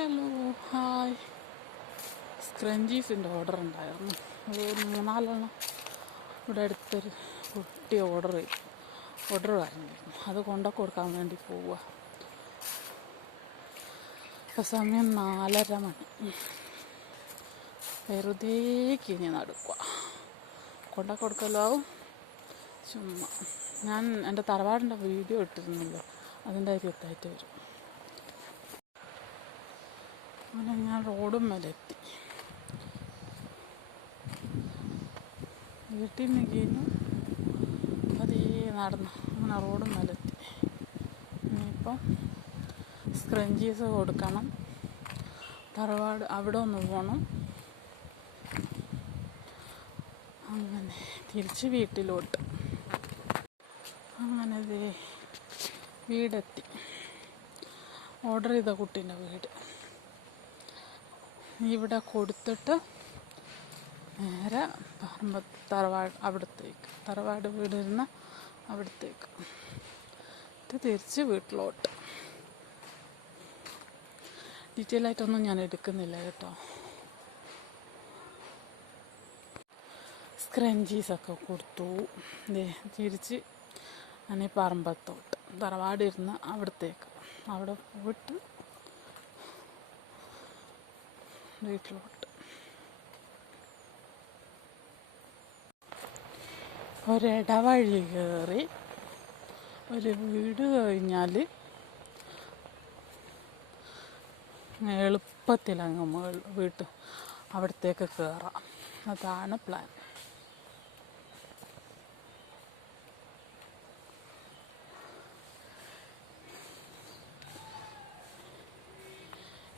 Hello hi സ്ക്രഞ്ചീസിന്റെ order ഉണ്ടായിരുന്നു. ഒരു മൂന്നാലെണ്ണം ഇവിടെ അടുത്തൊരു കുട്ടി ഓർഡർ ചെയ്തു. ഓർഡർ പറഞ്ഞിരുന്നു അത് കൊണ്ടൊക്കെ കൊടുക്കാൻ വേണ്ടി പോവുക. ഇപ്പം സമയം നാലര മണി. വെറുതെ കിഞ്ഞ് നടക്കുക. കൊണ്ട കൊടുക്കലാവും ചുമ്മാ. ഞാൻ എന്റെ തറവാടിന്റെ വീഡിയോ ഇട്ടിരുന്നല്ലോ. അതിന്റെ അരിയത്തായിട്ട് വരും. അങ്ങനെ ഞാൻ റോഡും മേലെത്തി. വീട്ടിൽ നിന്ന് കഴിഞ്ഞു പതിയെ നടന്നു അങ്ങനെ റോഡും മേലെത്തി. ഇനിയിപ്പം സ്ക്രഞ്ചീസ് കൊടുക്കണം. തറവാട് അവിടെ ഒന്ന് പോകണം അങ്ങനെ തിരിച്ച് വീട്ടിലോട്ട്. അങ്ങനെ വീടെത്തി. ഓർഡർ ചെയ്ത കുട്ടീന്റെ വീട്. ഇവിടെ കൊടുത്തിട്ട് നേരെ തറവാട് അവിടത്തേക്ക് തറവാട് വീടിരുന്ന അവിടത്തേക്ക്. ഇത് തിരിച്ച് വീട്ടിലോട്ട്. ഡീറ്റെയിൽ ആയിട്ടൊന്നും ഞാൻ എടുക്കുന്നില്ല കേട്ടോ. സ്ക്രഞ്ചീസൊക്കെ കൊടുത്തു. തിരിച്ച് അങ്ങനെ പറമ്പത്തോട്ട് തറവാടിരുന്ന് അവിടത്തേക്ക്. അവിടെ പോയിട്ട് വീട്ടിലോട്ട്. ഒരിടവഴി കയറി ഒരു വീട് കഴിഞ്ഞാൽ എളുപ്പത്തിലങ്ങ് മുകളിൽ വീട്ട് അവിടത്തേക്ക് കയറാം. അതാണ് പ്ലാൻ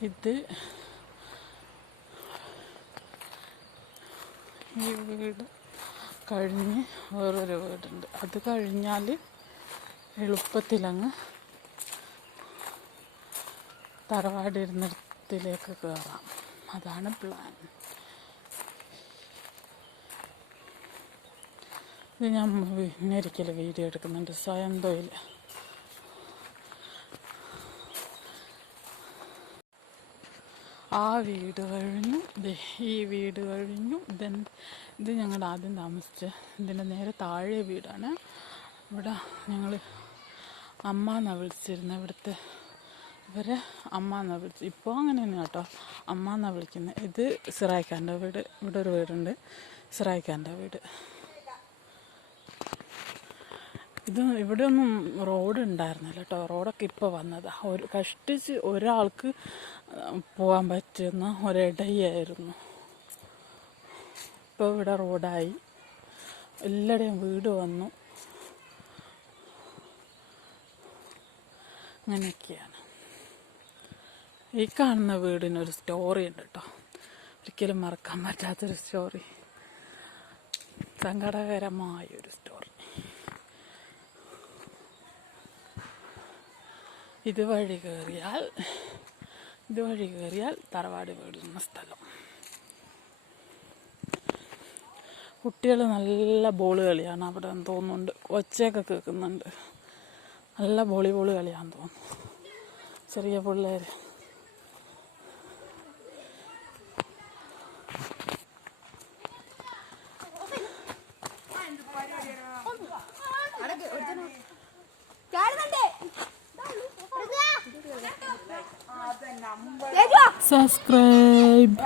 ഇത് ഈ വീട് കഴിഞ്ഞ് വേറൊരു വീടുണ്ട്. അത് കഴിഞ്ഞാൽ എളുപ്പത്തിലങ്ങ് തറവാടിരുന്നിടത്തിലേക്ക് കയറാം അതാണ് പ്ലാൻ ഇത് ഞാൻ ഒരിക്കൽ വീഡിയോ എടുക്കുന്നുണ്ട്. സ്വയം തൊഴിൽ ആ വീട് കഴിഞ്ഞു. ഈ വീട് കഴിഞ്ഞു. ഇതെൻ ഇത് ഞങ്ങൾ ആദ്യം താമസിച്ച് ഇതിന്റെ നേരെ താഴെ വീടാണ്. ഇവിടെ ഞങ്ങൾ അമ്മ എന്നാണ് വിളിച്ചിരുന്നത് ഇവിടുത്തെ ഇവരെ അമ്മ എന്നാണ് വിളിച്ചത് ഇപ്പോൾ അങ്ങനെ തന്നെ കേട്ടോ. അമ്മ എന്നാണ് വിളിക്കുന്നത് ഇത് സിറായിക്കാന്റെ വീട്. ഇവിടെ ഒരു വീടുണ്ട്. സിറായിക്കാന്റെ വീട്. ഇത് ഇവിടെ ഒന്നും റോഡ് ഉണ്ടായിരുന്നില്ല കേട്ടോ. റോഡൊക്കെ ഇപ്പോൾ വന്നതാ. ഒരു കഷ്ടിച്ച് ഒരാൾക്ക് പോകാൻ പറ്റുന്ന ഒരിടയായിരുന്നു. ഇപ്പോൾ ഇവിടെ റോഡായി. എല്ലായിടെയും വീട് വന്നു. അങ്ങനെയൊക്കെയാണ്. ഈ കാണുന്ന വീടിനൊരു സ്റ്റോറി ഉണ്ട് കേട്ടോ. ഒരിക്കലും മറക്കാൻ പറ്റാത്തൊരു സ്റ്റോറി സങ്കടകരമായൊരു സ്റ്റോറി ഇതുവഴി കയറിയാൽ ഇതുവഴി കയറിയാൽ തറവാട് വീടുന്ന സ്ഥലം. കുട്ടികൾ നല്ല ബോൾ കളിയാണ് അവിടെ തോന്നുന്നുണ്ട്. ഒച്ചയൊക്കെ കേൾക്കുന്നുണ്ട്. നല്ല വോളിബോൾ കളിയാന്ന് തോന്നുന്നു. ചെറിയ പിള്ളേർ subscribe.